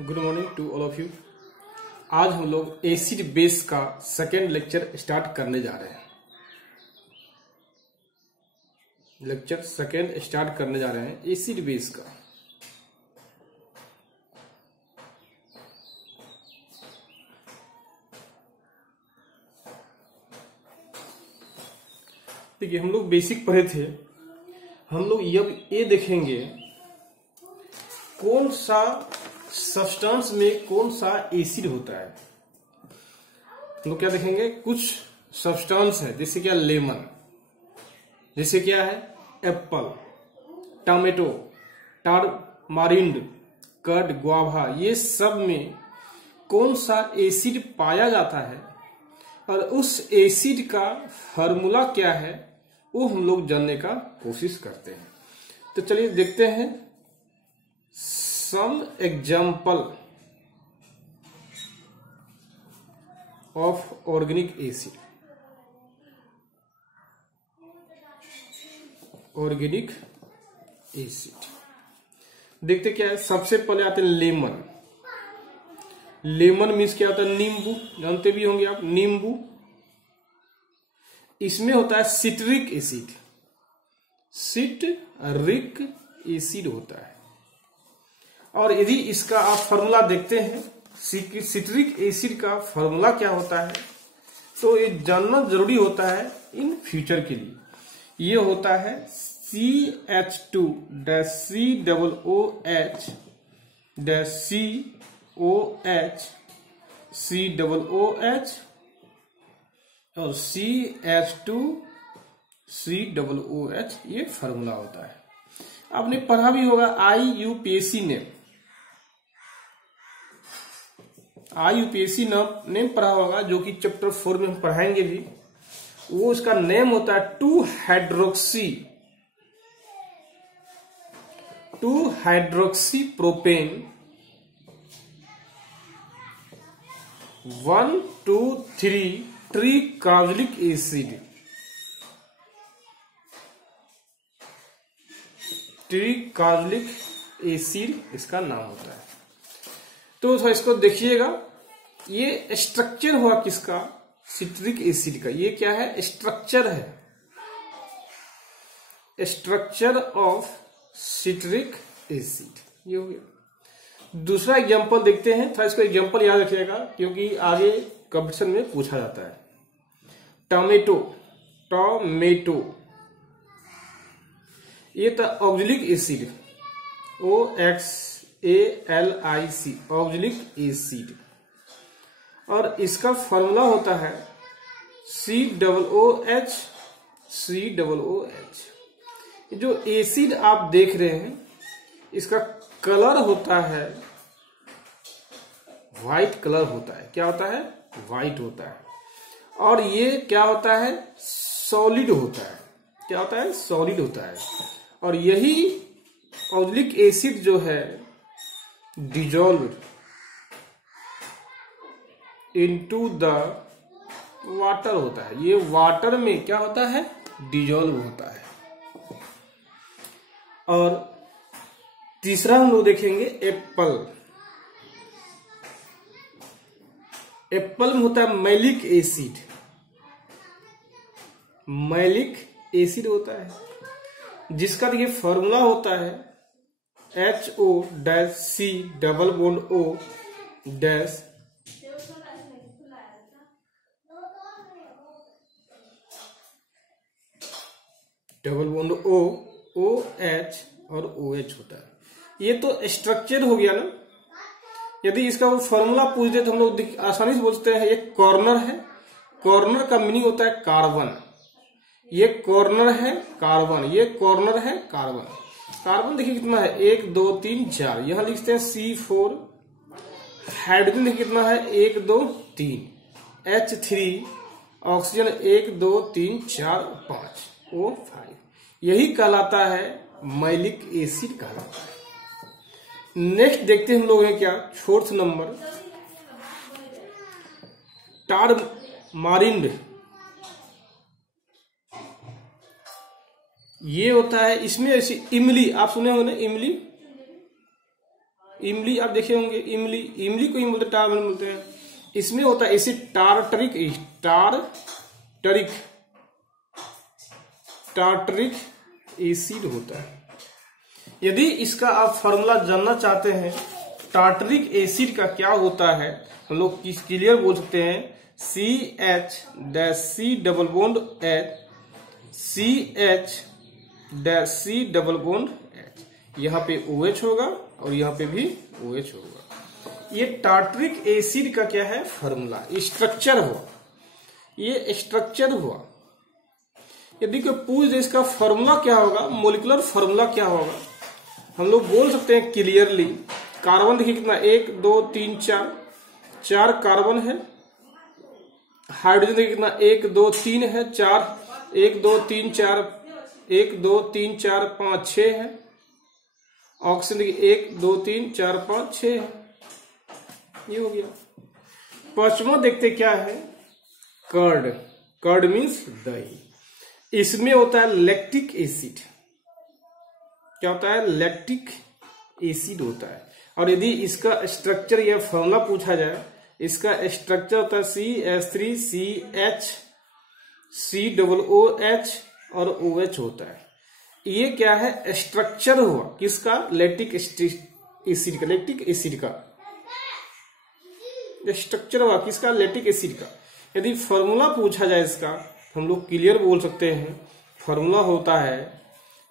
Good morning to all of you. आज हम लोग एसिड बेस का सेकेंड लेक्चर स्टार्ट करने जा रहे हैं। लेक्चर सेकेंड स्टार्ट करने जा रहे हैं एसिड बेस का। देखिए, हम लोग बेसिक पढ़े थे। हम लोग ये देखेंगे कौन सा सब्सटेंस में कौन सा एसिड होता है। हम लोग क्या देखेंगे, कुछ सब्सटेंस है जैसे क्या लेमन, जैसे क्या है एप्पल, टमेटो, टारमारिंड, कर्ड, गुआवा, ये सब में कौन सा एसिड पाया जाता है और उस एसिड का फार्मूला क्या है वो हम लोग जानने का कोशिश करते हैं। तो चलिए देखते हैं some example of organic acid. Organic acid देखते क्या है। सबसे पहले आते हैं लेमन। लेमन मीन्स क्या होता है, नींबू, जानते भी होंगे आप, नींबू। इसमें होता है सिट्रिक एसिड, सिट्रिक एसिड होता है। और यदि इसका आप फार्मूला देखते हैं, सिट्रिक एसिड का फार्मूला क्या होता है, तो ये जानना जरूरी होता है इन फ्यूचर के लिए। ये होता है CH2 COOH COH और CH2 COOH, ये फार्मूला होता है। आपने पढ़ा भी होगा IUPAC नेम पढ़ा होगा, जो कि चैप्टर 4 में हम पढ़ाएंगे भी। वो उसका नेम होता है 2-हाइड्रोक्सी प्रोपेन 1,2,3 ट्रिकार्बोलिक एसिड। ट्रिकार्बोलिक एसिड इसका नाम होता है। तो इसको देखिएगा, ये स्ट्रक्चर हुआ किसका, सिट्रिक एसिड का। ये क्या है, स्ट्रक्चर है, स्ट्रक्चर ऑफ सिट्रिक एसिड। ये हो गया। दूसरा एग्जांपल देखते हैं, थोड़ा इसको एग्जांपल याद रखिएगा क्योंकि आगे कंपटीशन में पूछा जाता है। टमेटो ये था oxalic acid, OXALIC, oxalic acid. और इसका फार्मूला होता है COOH। जो एसिड आप देख रहे हैं इसका कलर होता है व्हाइट कलर होता है। क्या होता है, व्हाइट होता है। और ये क्या होता है, सॉलिड होता है। क्या होता है, सॉलिड होता है। और यही ऑक्जेलिक एसिड जो है डिजोल्व इनटू द वाटर होता है। ये वाटर में क्या होता है, डिजोल्व होता है। और तीसरा हम लोग देखेंगे एप्पल। एप्पल में होता है मैलिक एसिड। मैलिक एसिड होता है, जिसका देखिए फॉर्मूला होता है HO-COO- OH और OH होता है। ये तो स्ट्रक्चर हो गया ना। यदि इसका वो फॉर्मूला पूछ दे तो हम लोग आसानी से बोलते हैं ये कॉर्नर है। कॉर्नर का मीनिंग होता है कार्बन। ये कॉर्नर है कार्बन, ये कॉर्नर है कार्बन। कार्बन देखिए कितना है, 1 2 3 4। यहां लिखते हैं C4। हाइड्रोजन देखिए कितना है, 1 2 3। H3। Oxygen 1 2 3 4 5 O5। यही कहलाता है मैलिक एसिड कहलाता है। नेक्स्ट देखते हैं हम लोग हैं क्या, 4th नंबर टारमारिंड। ये होता है, इसमें ऐसी इमली, आप सुने होंगे ना इमली, इमली आप देखे होंगे, इमली, इमली को ही बोलते हैं, टार बोलते हैं। इसमें होता है एसिड टार्टरिक एसिड होता है। यदि इसका आप फॉर्मूला जानना चाहते हैं टार्टरिक एसिड का क्या होता है, हम लोग क्लियर बोल सकते हैं CH डबल बॉन्ड H, यहाँ पे OH होगा और यहाँ पे भी OH होगा। ये टार्टरिक एसिड का क्या है फॉर्मूला, स्ट्रक्चर हुआ, ये स्ट्रक्चर हुआ। यदि कोई पूछ दे इसका फॉर्मूला क्या होगा, मोलिकुलर फॉर्मूला क्या होगा, हम लोग बोल सकते हैं क्लियरली। कार्बन देखिए कितना 1 2 3 4 कार्बन है। हाइड्रोजन देखिए कितना 1 2 3 है, 4 1 2 3 4 1 2 3 4 5 6 है। ऑक्सीजन देखिए 1 2 3 4 5 6 है। ये हो गया। पांचवा देखते क्या है, कर्ड मीन्स दही। इसमें होता है लैक्टिक एसिड। क्या होता है, लैक्टिक एसिड होता है। और यदि इसका स्ट्रक्चर या फॉर्मूला पूछा जाए, इसका स्ट्रक्चर होता है CH3CH COOH और OH होता है। ये क्या है, स्ट्रक्चर हुआ किसका, लैक्टिक एसिड का। लैक्टिक एसिड का स्ट्रक्चर हुआ किसका, लैक्टिक एसिड का। यदि फॉर्मूला पूछा जाए इसका, हम लोग क्लियर बोल सकते हैं। फॉर्मूला होता है,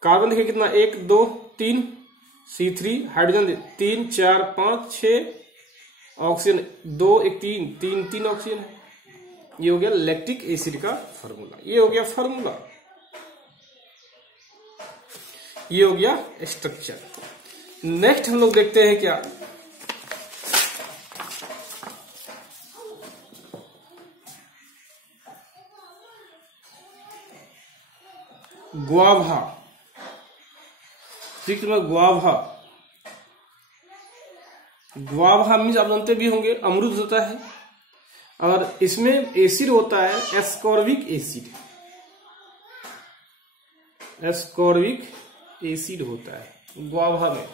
कार्बन देखिए कितना 1 2 3 C3, हाइड्रोजन 3 4 5 6, ऑक्सीजन 2 1 3 3 ऑक्सीजन है। ये हो गया लैक्टिक एसिड का फॉर्मूला। ये हो गया फॉर्मूला, ये हो गया स्ट्रक्चर। नेक्स्ट हम लोग देखते हैं क्या, गुआवा। ठीक है, गुआवा मीन्स आप जानते भी होंगे अमरूद होता है। और इसमें एसिड होता है एस्कॉर्बिक एसिड होता है गुआवा में।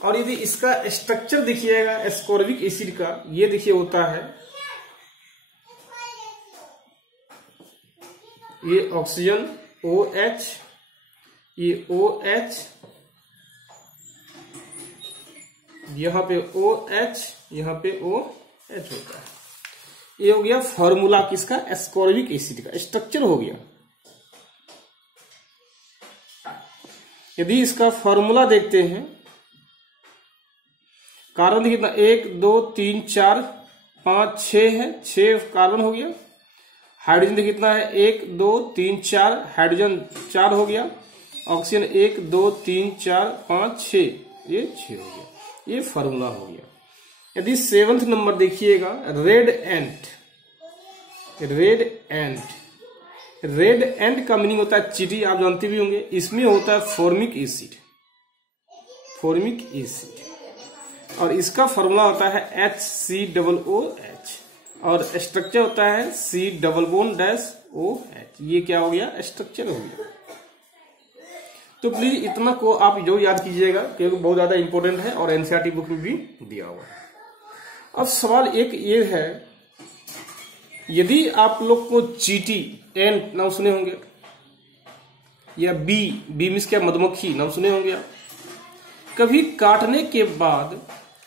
और यदि इसका स्ट्रक्चर देखिएगा एस्कॉर्बिक एसिड का, ये देखिए होता है, ये ऑक्सीजन OH, ये OH, यहाँ पे OH, यहाँ पे OH होता है। ये हो गया फॉर्मूला किसका, एस्कॉर्बिक एसिड का। स्ट्रक्चर हो गया। यदि इसका फॉर्मूला देखते हैं, कार्बन देखिए कितना 1 2 3 4 5 6 है, 6 कार्बन हो गया। हाइड्रोजन देखिए कितना है 1 2 3 4, हाइड्रोजन 4 हो गया। ऑक्सीजन 1 2 3 4 5 6, ये 6 हो गया। ये फॉर्मूला हो गया। यदि 7th नंबर देखिएगा, रेड एंट का मीनिंग होता है चीटी, आप जानते भी होंगे। इसमें होता है फॉर्मिक एसिड और इसका फॉर्मूला होता है HCOOH और स्ट्रक्चर होता है C+OH। ये क्या हो गया, स्ट्रक्चर हो गया। तो प्लीज इतना को आप जो याद कीजिएगा क्योंकि बहुत ज्यादा इंपॉर्टेंट है और एनसीईआरटी बुक में भी दिया हुआ है। अब सवाल एक ये है, यदि आप लोग को चीटी एंट नाम सुने होंगे, या बी मीन्स क्या, मधुमक्खी नाम सुने होंगे आप। कभी काटने के बाद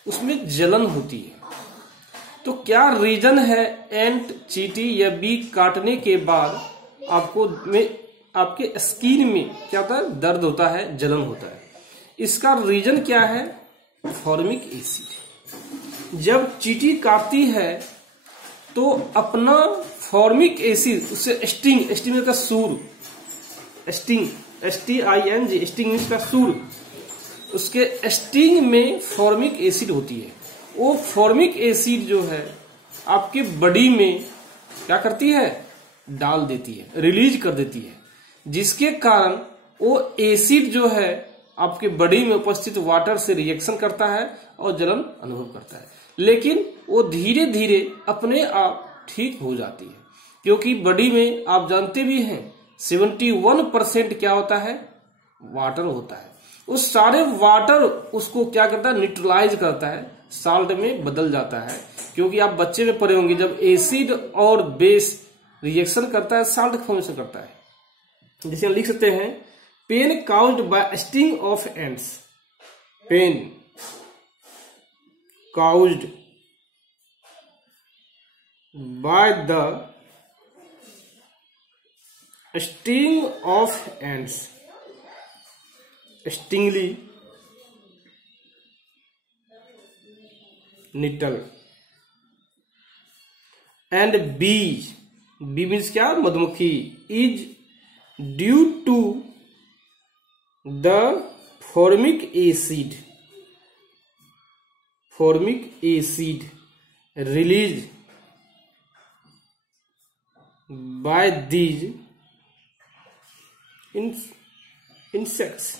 उसमें जलन होती है, तो क्या रीजन है एंट, चीटी या बी काटने के बाद आपके स्किन में क्या होता है, दर्द होता है, जलन होता है। इसका रीजन क्या है, फॉर्मिक एसिड। जब चींटी काटती है तो अपना फॉर्मिक एसिड उससे स्टिंग का सूर, STING स्टिंग का सूर, उसके स्टिंग में फॉर्मिक एसिड होती है। वो फॉर्मिक एसिड जो है आपके बॉडी में क्या करती है, डाल देती है, रिलीज कर देती है, जिसके कारण वो एसिड जो है आपके बॉडी में उपस्थित वाटर से रिएक्शन करता है और जलन अनुभव करता है। लेकिन वो धीरे धीरे अपने आप ठीक हो जाती है, क्योंकि बॉडी में आप जानते भी हैं 71% क्या होता है, वाटर होता है। उस सारे वाटर उसको क्या करता है, न्यूट्रलाइज करता है, साल्ट में बदल जाता है। क्योंकि आप बच्चे में पढ़े होंगे, जब एसिड और बेस रिएक्शन करता है साल्ट फॉर्मेशन करता है। जैसे हम लिख सकते हैं pain caused by sting of ants, pain caused by the sting of ants, stinging nettle, and bee, bee means क्या, मधुमक्खी, is due to the formic acid, formic acid release by these insects.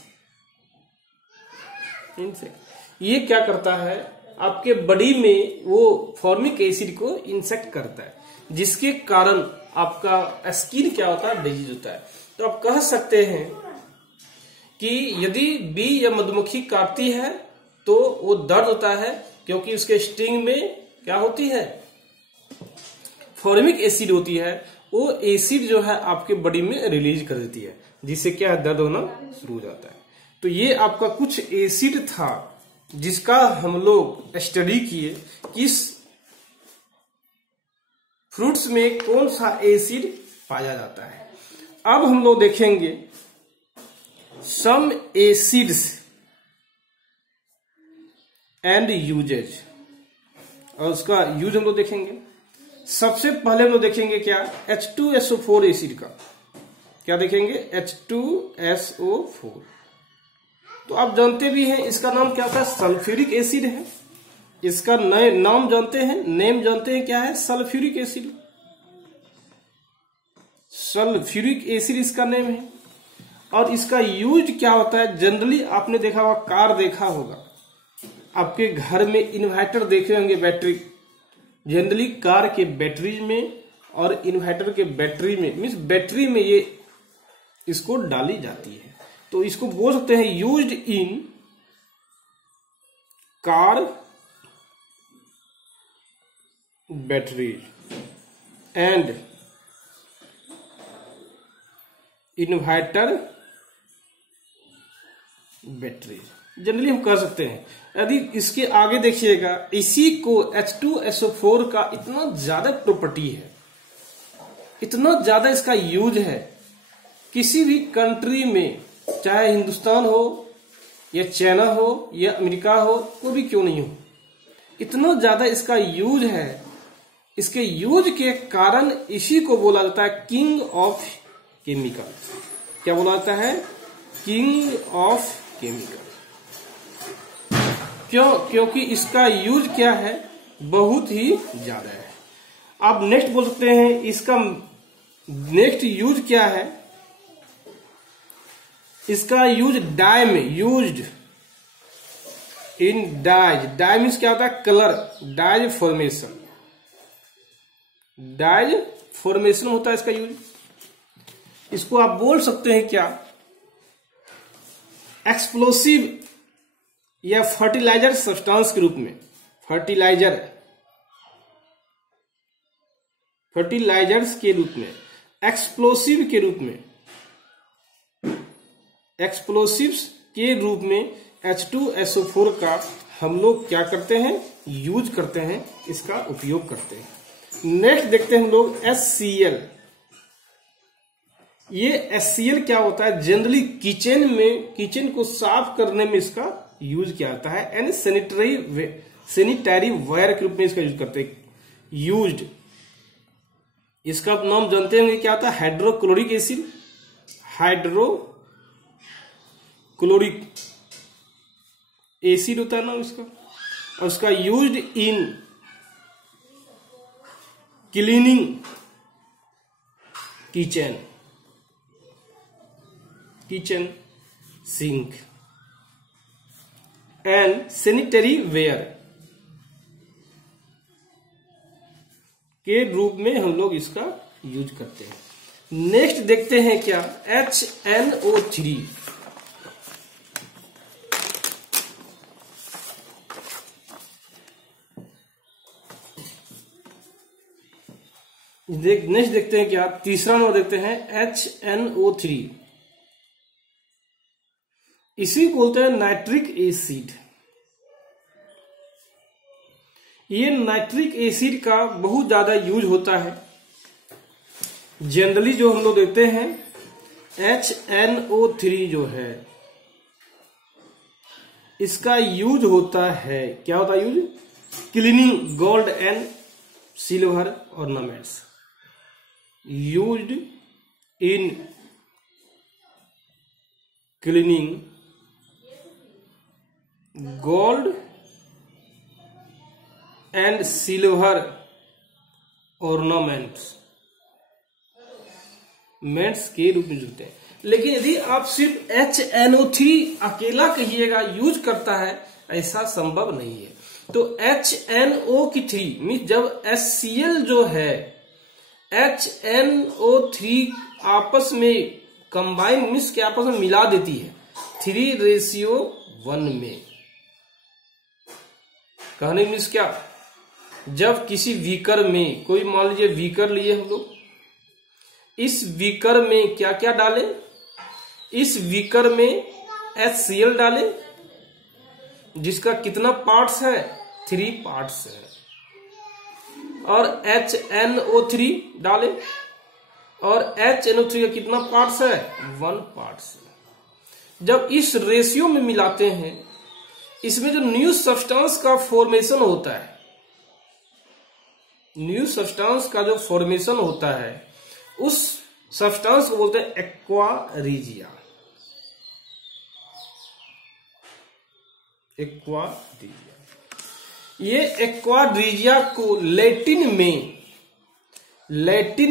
ये क्या करता है, आपके body में वो formic acid को इंसेक्ट करता है, जिसके कारण आपका स्किन क्या होता है, डिजीज होता है। तो आप कह सकते हैं कि यदि बी या मधुमक्खी काटती है तो वो दर्द होता है, क्योंकि उसके स्टिंग में क्या होती है, फॉर्मिक एसिड होती है। वो एसिड जो है आपके बॉडी में रिलीज कर देती है, जिससे क्या है, दर्द होना शुरू हो जाता है। तो ये आपका कुछ एसिड था जिसका हम लोग स्टडी किए, किस फ्रूट्स में कौन सा एसिड पाया जाता है। अब हम लोग देखेंगे सम एसिड्स एंड यूजेज, और उसका यूज हम लोग देखेंगे। सबसे पहले हम लोग देखेंगे क्या, H2SO4 एसिड का, क्या देखेंगे, H2SO4। तो आप जानते भी हैं इसका नाम क्या था, सल्फ्यूरिक एसिड है। इसका नए नाम जानते हैं, नेम जानते हैं क्या है, सल्फ्यूरिक एसिड, सल्फ्यूरिक एसिड इसका नेम है। और इसका यूज क्या होता है, जनरली आपने देखा होगा, कार देखा होगा, आपके घर में इन्वर्टर देखे होंगे, बैटरी, जनरली कार के बैटरी में और इन्वर्टर के बैटरी में, मीन्स बैटरी में ये इसको डाली जाती है। तो इसको बोल सकते हैं used in car battery and inverter battery, generally हम कर सकते हैं। यदि इसके आगे देखिएगा, इसी को H2SO4 का इतना ज्यादा प्रॉपर्टी है, इतना ज्यादा इसका यूज है, किसी भी कंट्री में, चाहे हिंदुस्तान हो या चाइना हो या अमेरिका हो, कोई भी क्यों नहीं हो, इतना ज्यादा इसका यूज है। इसके यूज के कारण इसी को बोला जाता है किंग ऑफ केमिकल। क्या बोला जाता है, किंग ऑफ केमिकल। क्यों, क्योंकि इसका यूज क्या है, बहुत ही ज्यादा है। आप नेक्स्ट बोल सकते हैं, इसका नेक्स्ट यूज क्या है, इसका यूज डाई में, used in dyes, dye means क्या होता है, colour, dyes formation, dyes formation होता है इसका यूज। इसको आप बोल सकते हैं क्या, एक्सप्लोसिव या फर्टिलाइजर सब्सटेंस के रूप में, फर्टिलाइजर्स के रूप में, एक्सप्लोसिव के रूप में, एक्सप्लोसिव्स के रूप में H2SO4 का हम लोग क्या करते हैं, यूज करते हैं, इसका उपयोग करते हैं। नेक्स्ट देखते हैं हम लोग HCl। ये HCl क्या होता है, जनरली किचन में, किचन को साफ करने में इसका यूज किया जाता है, एंड सैनिटरी वायर के रूप में इसका यूज करते हैं। यूज्ड, इसका नाम जानते होंगे क्या होता है, हाइड्रोक्लोरिक एसिड, हाइड्रोक्लोरिक एसिड होता है ना उसका, और उसका used in cleaning kitchen sink and sanitary ware के रूप में हम लोग इसका यूज करते हैं। नेक्स्ट देखते हैं क्या, HNO3। नेक्स्ट देखते हैं क्या, तीसरा नंबर देखते हैं HNO3। इसी को बोलते हैं नाइट्रिक एसिड। ये नाइट्रिक एसिड का बहुत ज्यादा यूज होता है। जनरली जो हम लोग देखते हैं HNO3 जो है इसका यूज होता है, क्या होता है use, cleaning gold and silver ornaments, used in cleaning gold and silver ornaments के रूप में जुड़ते हैं। लेकिन यदि आप सिर्फ HNO3 अकेला कहिएगा यूज करता है, ऐसा संभव नहीं है। तो HNO3 मीन्स जब HCl जो है HNO3 आपस में कंबाइन मीन्स के आपस में मिला देती है 3:1 में। कहने मीन्स क्या, जब किसी बीकर में, कोई मान लीजिए बीकर लिए हम लोग, इस बीकर में क्या क्या डाले, इस बीकर में HCl डाले जिसका कितना पार्ट्स है, 3 पार्ट्स है, और HNO3 डाले और HNO3 का कितना पार्ट्स है, 1 पार्ट्स है। जब इस रेशियो में मिलाते हैं, इसमें जो न्यू सब्सटेंस का फॉर्मेशन होता है, न्यू सब्सटेंस का जो फॉर्मेशन होता है उस सब्सटेंस को बोलते हैं एक्वा रीजिया। एक्वा रीजिया, ये एक्वा रीजिया को लैटिन में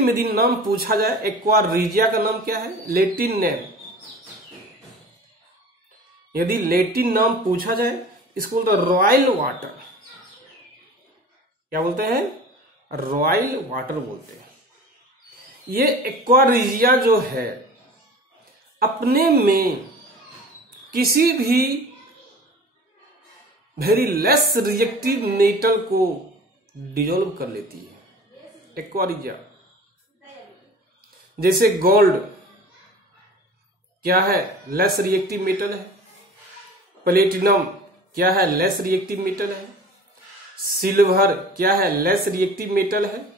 यदि नाम पूछा जाए, एक्वा रीजिया का नाम क्या है, लैटिन नेम, यदि लैटिन नाम पूछा जाए इसको बोलते हैं रॉयल वाटर। क्या बोलते हैं, रॉयल वाटर बोलते हैं। ये एक्वा रीजिया जो है अपने में किसी भी वेरी लेस रिएक्टिव मेटल को डिसॉल्व कर लेती है। एक्वा रीजिया जैसे गोल्ड क्या है, लेस रिएक्टिव मेटल है। प्लेटिनम क्या है, लेस रिएक्टिव मेटल है। सिल्वर क्या है, लेस रिएक्टिव मेटल है।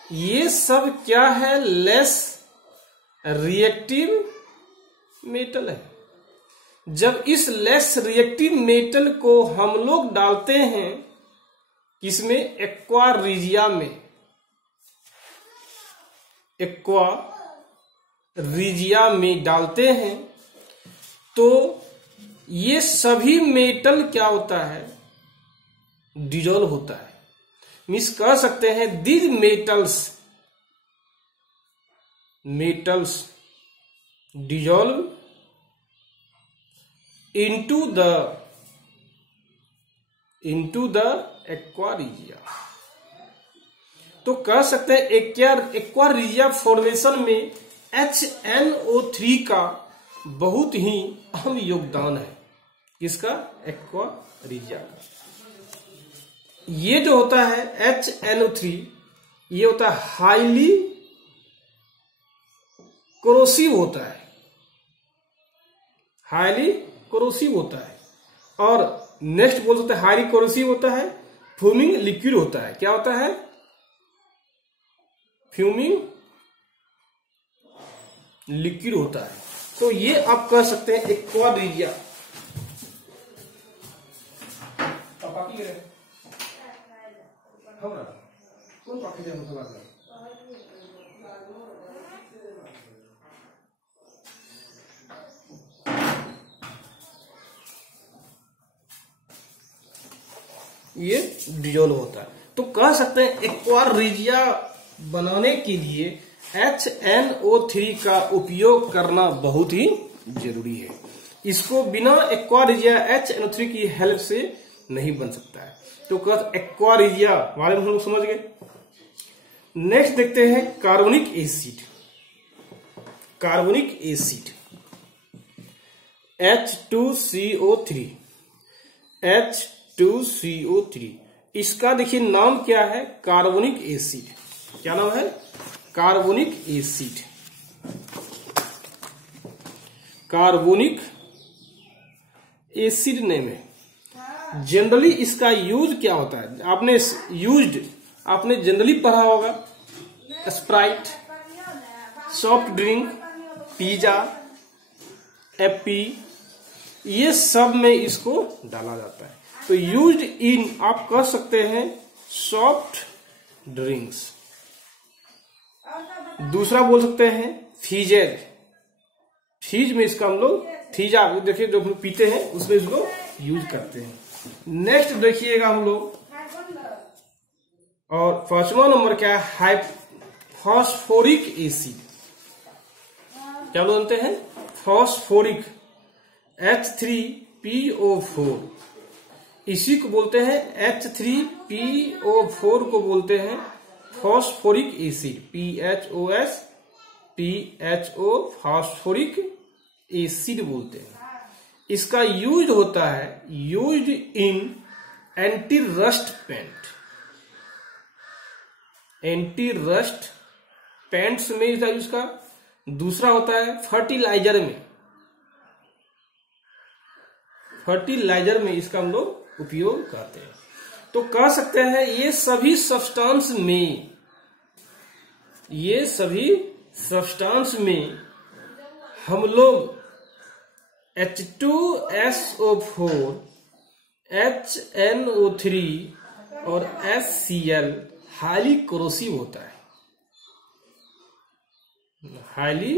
ये सब क्या है, लेस रिएक्टिव मेटल है। जब इस लेस रिएक्टिव मेटल को हम लोग डालते हैं किसमें, एक्वा रीजिया में, एक्वा रीजिया में डालते हैं तो ये सभी मेटल क्या होता है, डिसॉल्व होता है। मीन्स कह सकते हैं these metals dissolve into the aqua regia. तो कह सकते हैं एक्वा रीजिया फॉर्मेशन में HNO3 का बहुत ही अहम योगदान है। किसका, एक्वा रीजिया का। ये जो होता है HNO3, ये होता है हाईली कोरोसिव होता है, हाईली कोरोसिव होता है। और नेक्स्ट बोल सकते हैं हाईली कोरोसिव होता है, फ्यूमिंग लिक्विड होता है। क्या होता है, फ्यूमिंग लिक्विड होता है। तो ये आप कह सकते हैं एक्वा रीजिया। ये डिसॉल्व होता है। तो कह सकते हैं एक्वा रीजिया बनाने के लिए HNO3 का उपयोग करना बहुत ही जरूरी है। इसको बिना एक्वा रीजिया HNO3 की हेल्प से नहीं बन सकता है। तो एक्वा रीजिया बारे में हम लोग समझ गए। नेक्स्ट देखते हैं carbonic acid. Carbonic acid H2CO3, H2CO3, इसका देखिए नाम क्या है, कार्बोनिक एसिड। क्या नाम है? Carbonic acid. Carbonic acid name है। जनरली इसका यूज क्या होता है? आपने जनरली पढ़ा होगा, स्प्राइट, सॉफ्ट ड्रिंक, पिज्जा, एप्पी, ये सब में इसको डाला जाता है। तो यूज्ड इन आप कह सकते हैं सॉफ्ट ड्रिंक्स। दूसरा बोल सकते हैं फीजेज। फीज में इसका हम लोग थीजा देखिए जो हम पीते हैं उसमें इसको यूज करते हैं। नेक्स्ट देखिएगा हम लोग, और पांचवा नंबर क्या है? Phosphoric acid. क्या बोलते हैं? Phosphoric, H3PO4। इसी को बोलते हैं H3PO4 को बोलते हैं phosphoric acid, PHO phosphoric acid बोलते हैं। इसका यूज होता है used in anti rust paint. Anti rust paints में इसका यूज का। दूसरा होता है फर्टिलाइजर में। फर्टिलाइजर में इसका हम लोग उपयोग करते हैं। तो कह सकते हैं ये सभी सब्सटेंस में हम लोग H2SO4, HNO3 और HCl हाईली कोरोसिव होता है। हाईली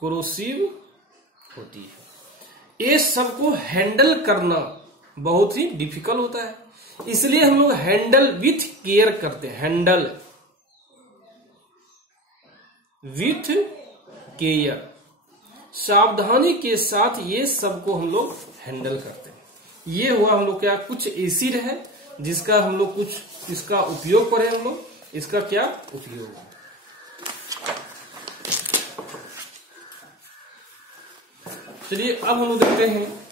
कोरोसिव होती है। ये सबको हैंडल करना बहुत ही डिफिकल्ट होता है, इसलिए हम लोग हैंडल विथ केयर करते हैं। हैंडल विथ केयर, सावधानी के साथ ये सबको हम लोग हैंडल करते हैं। ये हुआ हम लोग क्या, कुछ एसिड है जिसका हम लोग कुछ इसका उपयोग करें। हम लोग इसका क्या उपयोग है? चलिए अब हम लोग देखते हैं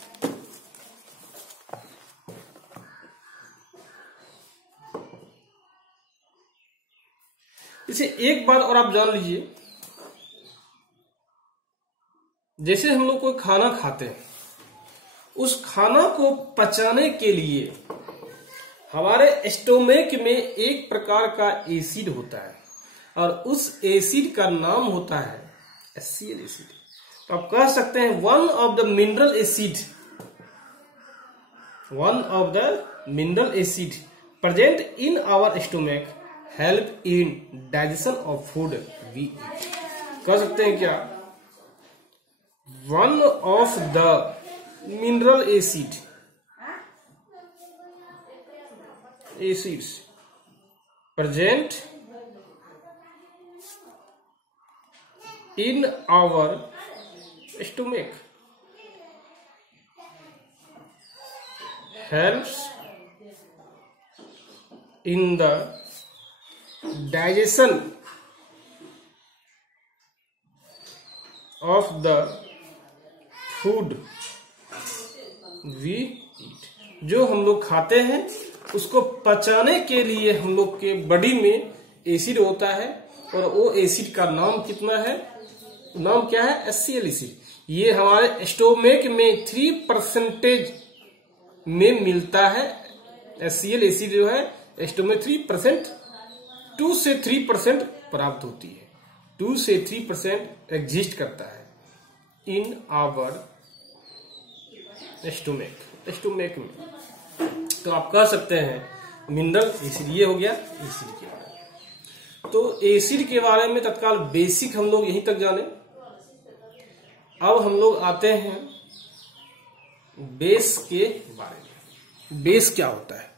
इसे। एक बात और आप जान लीजिए, जैसे हम लोग कोई खाना खाते हैं, उस खाना को पचाने के लिए हमारे स्टोमेक में एक प्रकार का एसिड होता है, और उस एसिड का नाम होता है HCl एसिड। तो आप कह सकते हैं one of the mineral acid present in our stomach help in digestion of food we eat. कह सकते हैं क्या, one of the mineral acids present in our stomach helps in the digestion of the food we eat। जो हम लोग खाते हैं उसको पचाने के लिए हम लोग के बॉडी में एसिड होता है, और वो एसिड का नाम कितना है, नाम क्या है? HCl acid. ये हमारे स्टोमेक में 3% में मिलता है। HCl एसिड जो है स्टोमेक 3%, 2 से 3% प्राप्त होती है। 2 से 3% एग्जिस्ट करता है इन आवर स्टोमेक में। तो आप कह सकते हैं मिनरल एसिड। ये हो गया एसिड के बारे में। तो एसिड के बारे में तत्काल बेसिक हम लोग यहीं तक जाने। अब हम लोग आते हैं बेस के बारे में। बेस क्या होता है?